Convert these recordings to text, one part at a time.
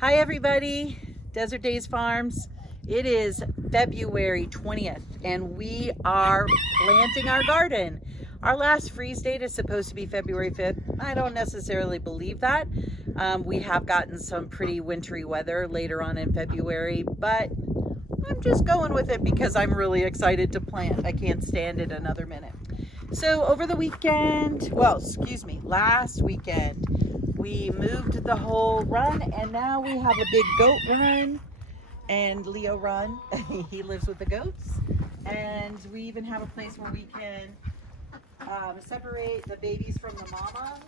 Hi everybody, Desert Days Farms. It is February 20th and we are planting our garden. Our last freeze date is supposed to be February 5th. I don't necessarily believe that. We have gotten some pretty wintry weather later on in February, but I'm just going with it because I'm really excited to plant. I can't stand it another minute. So over the weekend, last weekend, we moved the whole run and now we have a big goat run and Leo run. He lives with the goats, and we even have a place where we can separate the babies from the mamas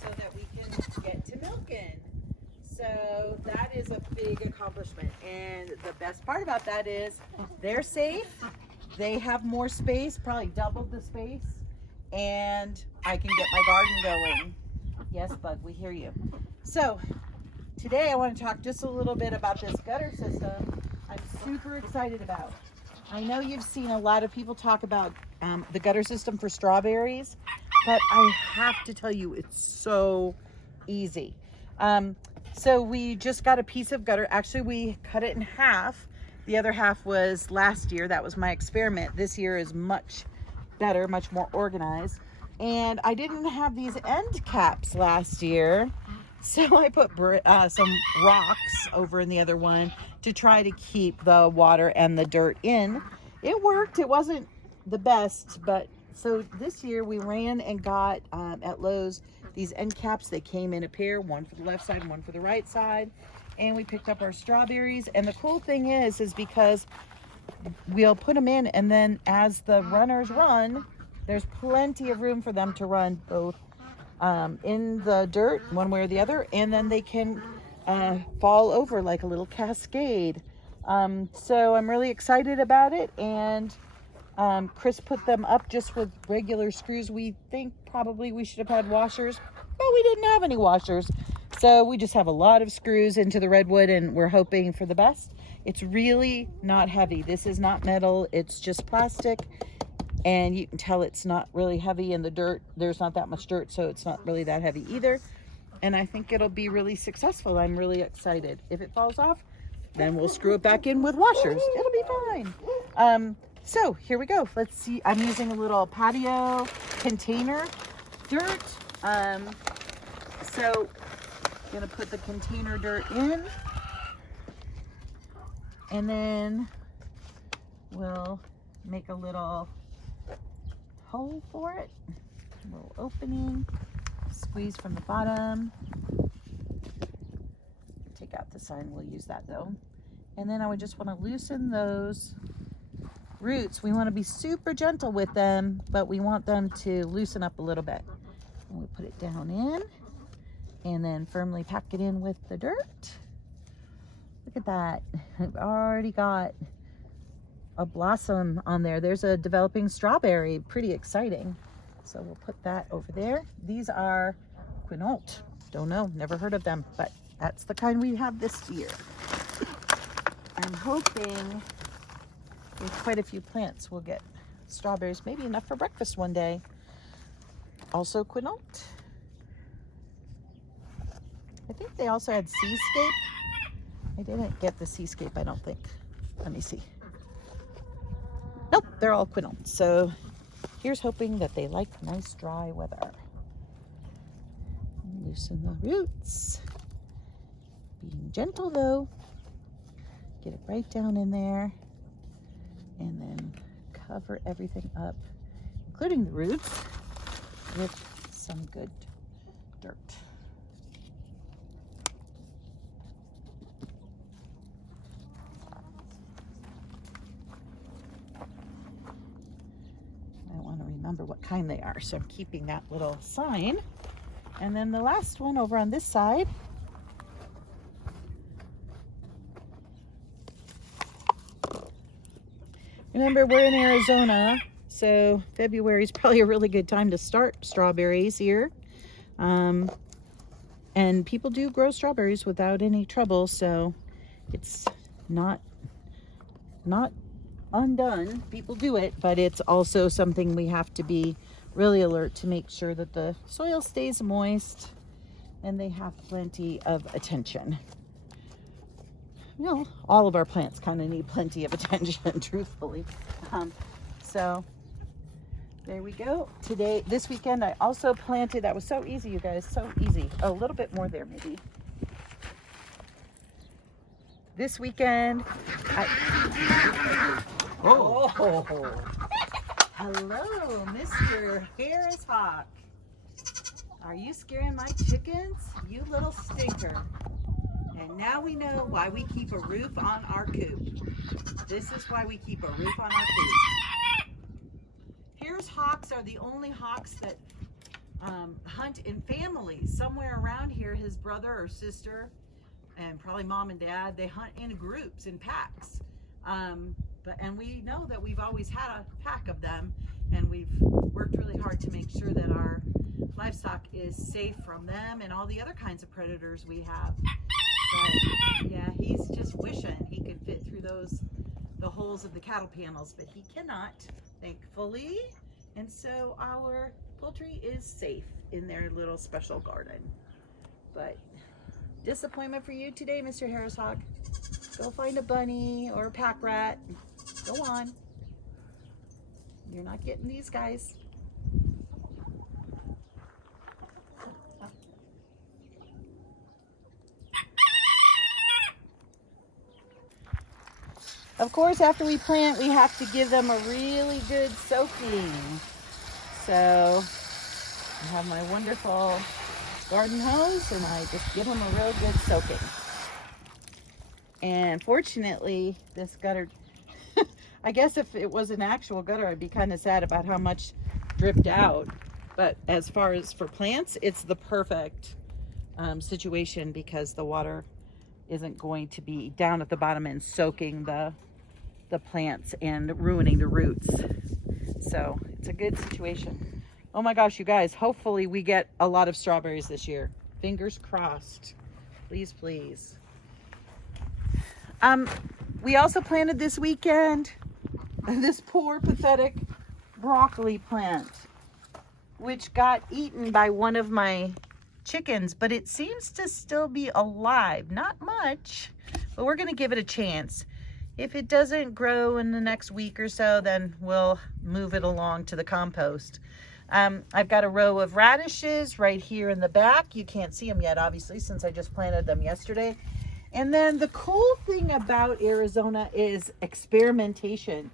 so that we can get to milking. So that is a big accomplishment, and the best part about that is they're safe. They have more space, probably doubled the space, and I can get my garden going. Yes, Bug, we hear you. So today I want to talk just a little bit about this gutter system I'm super excited about. I know you've seen a lot of people talk about the gutter system for strawberries, but I have to tell you, it's so easy. So we just got a piece of gutter. Actually, we cut it in half. The other half was last year. That was my experiment. This year is much better, much more organized. And I didn't have these end caps last year, so I put some rocks over in the other one to try to keep the water and the dirt in. It worked. It wasn't the best, but so this year we ran and got at Lowe's these end caps. They came in a pair, one for the left side and one for the right side, and we picked up our strawberries. And the cool thing is because we'll put them in, and then as the runners run, there's plenty of room for them to run both in the dirt one way or the other, and then they can fall over like a little cascade. So I'm really excited about it, and Chris put them up just with regular screws. We think probably we should have had washers, but we didn't have any washers, so we just have a lot of screws into the redwood, and we're hoping for the best. It's really not heavy. This is not metal, it's just plastic, and you can tell it's not really heavy. In the dirt, there's not that much dirt, so it's not really that heavy either, and I think it'll be really successful. I'm really excited. If it falls off, then we'll screw it back in with washers. It'll be fine. So here we go. Let's see. I'm using a little patio container dirt. So I'm gonna put the container dirt in, and then we'll make a little hole for it, a little opening, squeeze from the bottom, take out the sign. We'll use that though. And then I would just want to loosen those roots. We want to be super gentle with them, but we want them to loosen up a little bit. And we put it down in, and then firmly pack it in with the dirt. Look at that. I've already got a blossom on there. There's a developing strawberry. Pretty exciting. So we'll put that over there. These are quinault. Don't know, never heard of them, but that's the kind we have this year. I'm hoping with quite a few plants we'll get strawberries, maybe enough for breakfast one day. Also quinault. I think they also had seascape. I didn't get the seascape, I don't think. Let me see. Nope, they're all quinault. So here's hoping that they like nice dry weather. Loosen the roots. Being gentle though. Get it right down in there, and then cover everything up, including the roots, with some good dirt. I want to remember what kind they are, so I'm keeping that little sign. And then the last one over on this side, remember, we're in Arizona, so February is probably a really good time to start strawberries here. And people do grow strawberries without any trouble, so it's not undone. People do it, but it's also something we have to be really alert to make sure that the soil stays moist and they have plenty of attention. You know, all of our plants kind of need plenty of attention, truthfully. So there we go. This weekend, I also planted, that was so easy, you guys, so easy. Oh, a little bit more there, maybe. This weekend, oh, hello, Mr. Harris Hawk. Are you scaring my chickens? You little stinker. And now we know why we keep a roof on our coop. This is why we keep a roof on our coop. Harris hawks are the only hawks that hunt in families. Somewhere around here, his brother or sister, and probably mom and dad, they hunt in groups, in packs. And we know that we've always had a pack of them, and we've worked really hard to make sure that our livestock is safe from them and all the other kinds of predators we have. But yeah, he's just wishing he could fit through the holes of the cattle panels, but he cannot, thankfully. And so our poultry is safe in their little special garden. But disappointment for you today, Mr. Harris Hawk. Go find a bunny or a pack rat. Go on. You're not getting these guys. Of course, after we plant, we have to give them a really good soaking. So I have my wonderful garden hose, and I just give them a real good soaking. And fortunately, this gutter, I guess if it was an actual gutter, I'd be kind of sad about how much dripped out. But as far as for plants, it's the perfect situation, because the water isn't going to be down at the bottom and soaking the plants and ruining the roots. So it's a good situation. Oh my gosh, you guys, hopefully we get a lot of strawberries this year. Fingers crossed. Please, please. We also planted this weekend this poor, pathetic broccoli plant, which got eaten by one of my chickens, but it seems to still be alive. Not much, but we're gonna give it a chance. If it doesn't grow in the next week or so, then we'll move it along to the compost. I've got a row of radishes right here in the back. You can't see them yet, obviously, since I just planted them yesterday. And then the cool thing about Arizona is experimentation.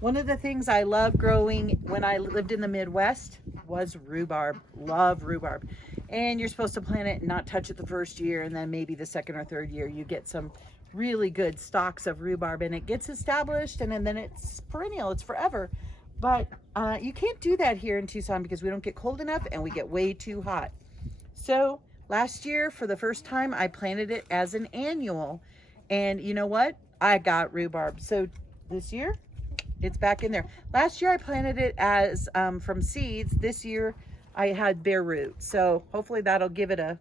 One of the things I loved growing when I lived in the Midwest was rhubarb. Love rhubarb. And you're supposed to plant it and not touch it the first year, and then maybe the second or third year you get some really good stalks of rhubarb, and it gets established, and then it's perennial, it's forever. But you can't do that here in Tucson because we don't get cold enough and we get way too hot. So last year, for the first time, I planted it as an annual, and you know what? I got rhubarb. So this year, it's back in there. Last year I planted it as from seeds. This year I had bare root. So hopefully that'll give it a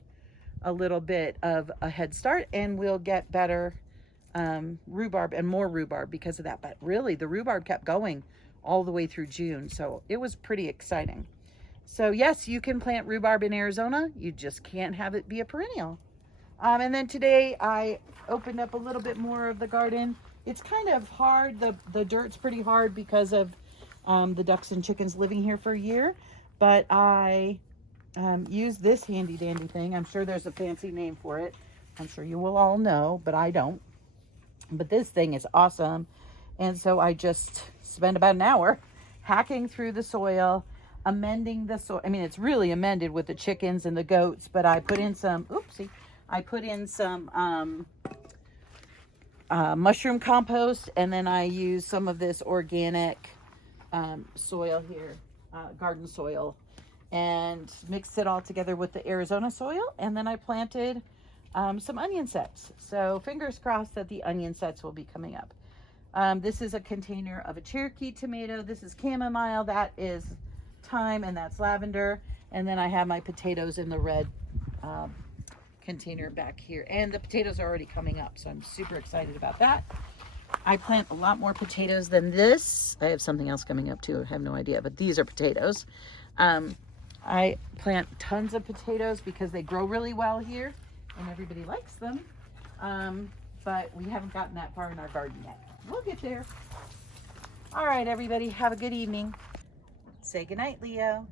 little bit of a head start, and we'll get better rhubarb and more rhubarb because of that. But really, the rhubarb kept going all the way through June. So it was pretty exciting. So yes, you can plant rhubarb in Arizona. You just can't have it be a perennial. And then today I opened up a little bit more of the garden. It's kind of hard. The dirt's pretty hard because of the ducks and chickens living here for a year. But I use this handy dandy thing. I'm sure there's a fancy name for it. I'm sure you will all know, but I don't. But this thing is awesome. And so I just spent about an hour hacking through the soil, amending the soil. I mean, it's really amended with the chickens and the goats, but I put in some, I put in some mushroom compost, and then I use some of this organic soil here, garden soil, and mixed it all together with the Arizona soil, and then I planted some onion sets. So fingers crossed that the onion sets will be coming up. This is a container of a Cherokee tomato. This is chamomile, that is thyme, and that's lavender. And then I have my potatoes in the red container back here, and the potatoes are already coming up, so I'm super excited about that. I plant a lot more potatoes than this. I have something else coming up too, I have no idea, but these are potatoes. I plant tons of potatoes because they grow really well here and everybody likes them. But we haven't gotten that far in our garden yet. We'll get there. All right, everybody, have a good evening. Say goodnight, Leo.